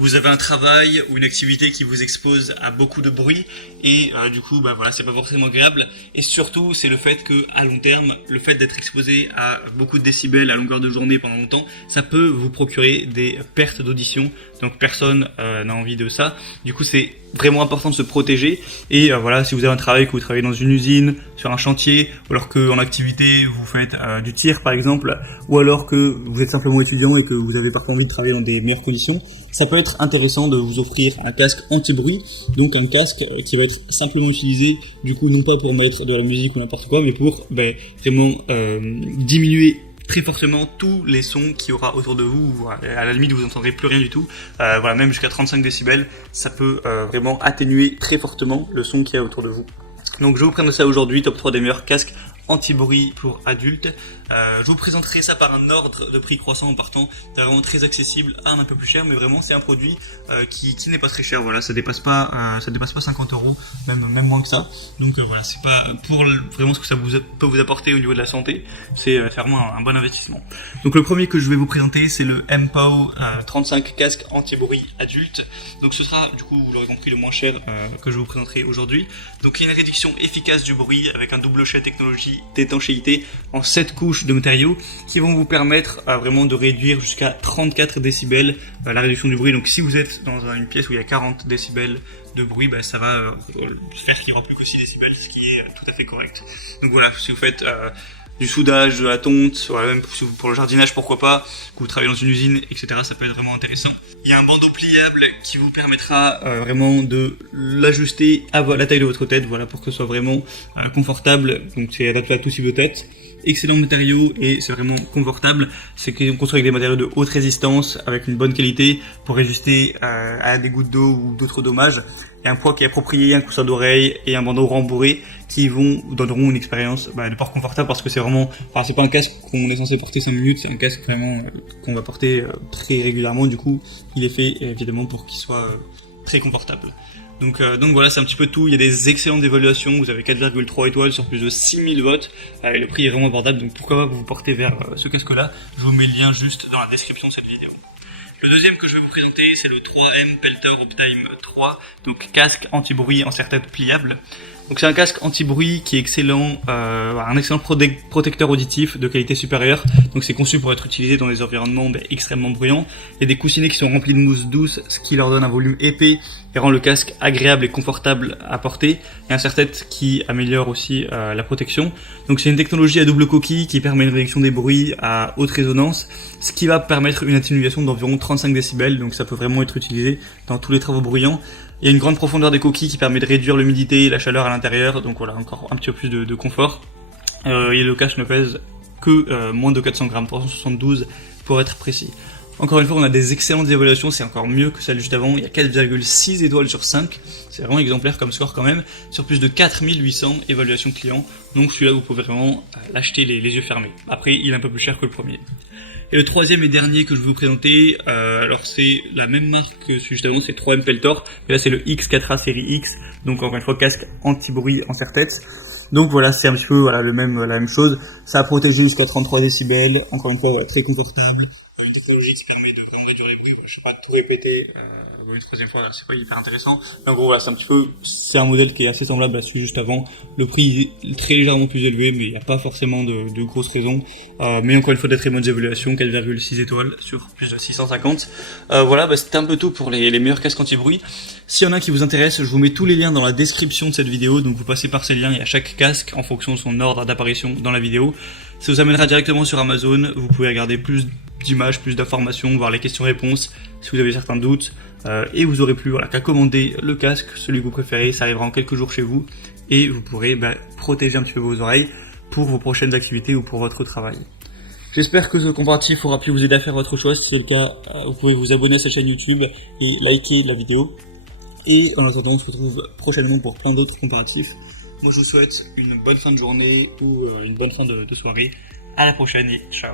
Vous avez un travail ou une activité qui vous expose à beaucoup de bruit et du coup voilà, c'est pas forcément agréable, et surtout c'est le fait que à long terme, le fait d'être exposé à beaucoup de décibels à longueur de journée pendant longtemps, ça peut vous procurer des pertes d'audition, donc personne n'a envie de ça. Du coup c'est vraiment important de se protéger, et voilà, si vous avez un travail, que vous travaillez dans une usine, sur un chantier, ou alors que en activité vous faites du tir par exemple, ou alors que vous êtes simplement étudiant et que vous avez parfois envie de travailler dans des meilleures conditions, ça peut être intéressant de vous offrir un casque anti-bruit, donc un casque qui va être simplement utilisé, du coup non pas pour mettre de la musique ou n'importe quoi, mais pour vraiment diminuer très fortement tous les sons qu'il y aura autour de vous. À la limite vous n'entendrez plus rien du tout, voilà, même jusqu'à 35 décibels, ça peut vraiment atténuer très fortement le son qu'il y a autour de vous. Donc je vous présente ça aujourd'hui, top 3 des meilleurs casques anti-bruit pour adultes. Je vous présenterai ça par un ordre de prix croissant en partant d'un vraiment très accessible à un peu plus cher, mais vraiment c'est un produit qui n'est pas très cher. Voilà, ça dépasse pas 50 €, même moins que ça. Donc voilà, c'est pas pour vraiment ce que ça peut vous apporter au niveau de la santé, c'est vraiment un bon investissement. Donc le premier que je vais vous présenter, c'est le MPOW 35 casque anti-bruit adulte. Donc ce sera, du coup vous l'aurez compris, le moins cher que je vous présenterai aujourd'hui. Donc il y a une réduction efficace du bruit avec un double chet technologie d'étanchéité en 7 couches de matériaux qui vont vous permettre vraiment de réduire jusqu'à 34 décibels la réduction du bruit. Donc si vous êtes dans une pièce où il y a 40 décibels de bruit, ça va faire qu'il n'y aura plus que 6 décibels, ce qui est tout à fait correct. Donc voilà, si vous faites du soudage, de la tonte, voilà, même pour le jardinage pourquoi pas, que vous travaillez dans une usine, etc., ça peut être vraiment intéressant. Il y a un bandeau pliable qui vous permettra vraiment de l'ajuster à la taille de votre tête, voilà, pour que ce soit vraiment confortable. Donc c'est adapté à tout type de tête. Excellents matériaux et c'est vraiment confortable. C'est construit avec des matériaux de haute résistance avec une bonne qualité pour résister à des gouttes d'eau ou d'autres dommages. Et un poids qui est approprié, un coussin d'oreille et un bandeau rembourré qui donneront une expérience de port confortable, parce que c'est vraiment, c'est pas un casque qu'on est censé porter 5 minutes, c'est un casque vraiment qu'on va porter très régulièrement. Du coup, il est fait évidemment pour qu'il soit très confortable. Donc voilà, c'est un petit peu tout. Il y a des excellentes évaluations, vous avez 4,3 étoiles sur plus de 6000 votes, et le prix est vraiment abordable, donc pourquoi pas vous porter vers ce casque-là. Je vous mets le lien juste dans la description de cette vidéo. Le deuxième que je vais vous présenter, c'est le 3M Peltor Optime 3, donc casque anti-bruit en serre-tête pliable. Donc c'est un casque anti-bruit qui est excellent, un excellent protecteur auditif de qualité supérieure. Donc c'est conçu pour être utilisé dans des environnements extrêmement bruyants. Il y a des coussinets qui sont remplis de mousse douce, ce qui leur donne un volume épais et rend le casque agréable et confortable à porter. Et un serre-tête qui améliore aussi la protection. Donc c'est une technologie à double coquille qui permet une réduction des bruits à haute résonance, ce qui va permettre une atténuation d'environ 35 décibels. Donc ça peut vraiment être utilisé dans tous les travaux bruyants. Il y a une grande profondeur des coquilles qui permet de réduire l'humidité et la chaleur à l'intérieur, donc voilà, encore un petit peu plus de confort. Et le casque ne pèse que moins de 400 grammes, 372 pour être précis. Encore une fois, on a des excellentes évaluations, c'est encore mieux que celle juste avant. Il y a 4,6 étoiles sur 5, c'est vraiment exemplaire comme score quand même, sur plus de 4800 évaluations clients. Donc celui-là, vous pouvez vraiment l'acheter les yeux fermés. Après, il est un peu plus cher que le premier. Et le troisième et dernier que je vais vous présenter, alors c'est la même marque que celui juste avant, c'est 3M Peltor, mais là c'est le X4A série X, donc encore une fois casque anti-bruit en serre-tête. Donc voilà, c'est un petit peu la même chose. Ça a protégé jusqu'à 33 décibels, encore une fois très confortable. Une technologie qui permet de vraiment réduire les bruits. Je ne vais pas tout répéter une troisième fois, c'est pas hyper intéressant. Mais en gros, voilà, c'est un modèle qui est assez semblable à celui juste avant. Le prix est très légèrement plus élevé, mais il n'y a pas forcément de grosses raisons. Mais encore une fois, des très bonnes évaluations, 4,6 étoiles sur plus de 650. Voilà, c'était un peu tout pour les meilleurs casques anti-bruit. S'il y en a qui vous intéressent, je vous mets tous les liens dans la description de cette vidéo. Donc vous passez par ces liens, il y a chaque casque en fonction de son ordre d'apparition dans la vidéo. Ça vous amènera directement sur Amazon. Vous pouvez regarder plus d'images, plus d'informations, voir les questions-réponses si vous avez certains doutes. Et vous aurez plus qu'à commander le casque, celui que vous préférez, ça arrivera en quelques jours chez vous. Et vous pourrez protéger un petit peu vos oreilles pour vos prochaines activités ou pour votre travail. J'espère que ce comparatif aura pu vous aider à faire votre choix. Si c'est le cas, vous pouvez vous abonner à cette chaîne YouTube et liker la vidéo. Et en attendant, on se retrouve prochainement pour plein d'autres comparatifs. Moi je vous souhaite une bonne fin de journée ou une bonne fin de soirée. À la prochaine et ciao.